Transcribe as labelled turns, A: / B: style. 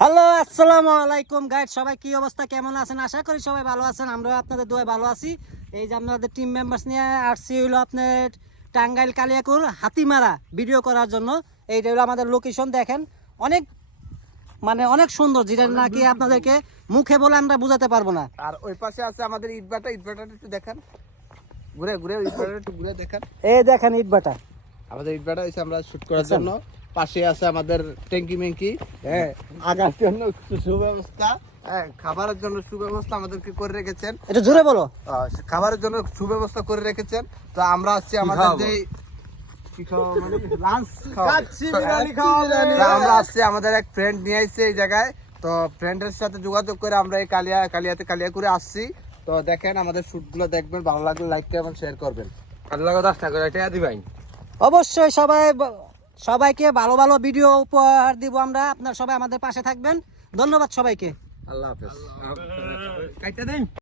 A: Hello আসসালামু আলাইকুম। Guide সবাই কি অবস্থা? কেমন আছেন? আশা করি সবাই ভালো আছেন। আমরাও আপনাদের দোয়া ভালো আছি। এই যে আপনাদের টিম মেম্বার্স নিয়ে আসছি হলো আপনার টাঙ্গাইল কালিয়াকুর হাতিমারা ভিডিও করার জন্য। এইটা হলো আমাদের লোকেশন দেখেন। অনেক মানে অনেক সুন্দর যেটা নাকি আপনাদেরকে মুখে বলে আমরা বোঝাতে পারব না।
B: আর ওই পাশে আছে আমাদের ইটভাটা ইটভাটাটা একটু দেখান। ঘুরে ঘুরে ইটভাটা একটু ঘুরে দেখেন।
A: এই দেখেন ইটবাটা
B: আমাদের ইটভাটা এসে আমরা শুট করার জন্য। পাশে আছে আমাদের ট্যাঙ্কি মেঙ্কি হ্যাঁ আগার জন্য একটু সুব্যবস্থা হ্যাঁ খাবারের জন্য সুব্যবস্থা আমাদেরকে করে রেখেছেন।
A: এটা জোরে বলো।
B: খাবারের জন্য সুব্যবস্থা করে রেখেছেন। তো আমরা আছি আমাদের যে মানে আমরা আসছি আমাদের এক ফ্রেন্ড নিয়ে আসছে এই জায়গায়। তো ফ্রেন্ডের সাথে যোগাযোগ করে আমরা এই কালিয়া কালিয়াতে কালিয়া করে আসছি। তো দেখেন আমাদের শুটগুলো দেখবেন ভালো লাগলে লাইক এবং শেয়ার করবেন।
C: আল্লাহ দশ টাকা করে দিবাই
A: অবশ্যই সবাই সবাইকে ভালো ভালো ভিডিও উপহার দিব আমরা। আপনার সবাই আমাদের পাশে থাকবেন। ধন্যবাদ সবাইকে।
B: আল্লাহ হাফেজ।
C: কাইটা দেন।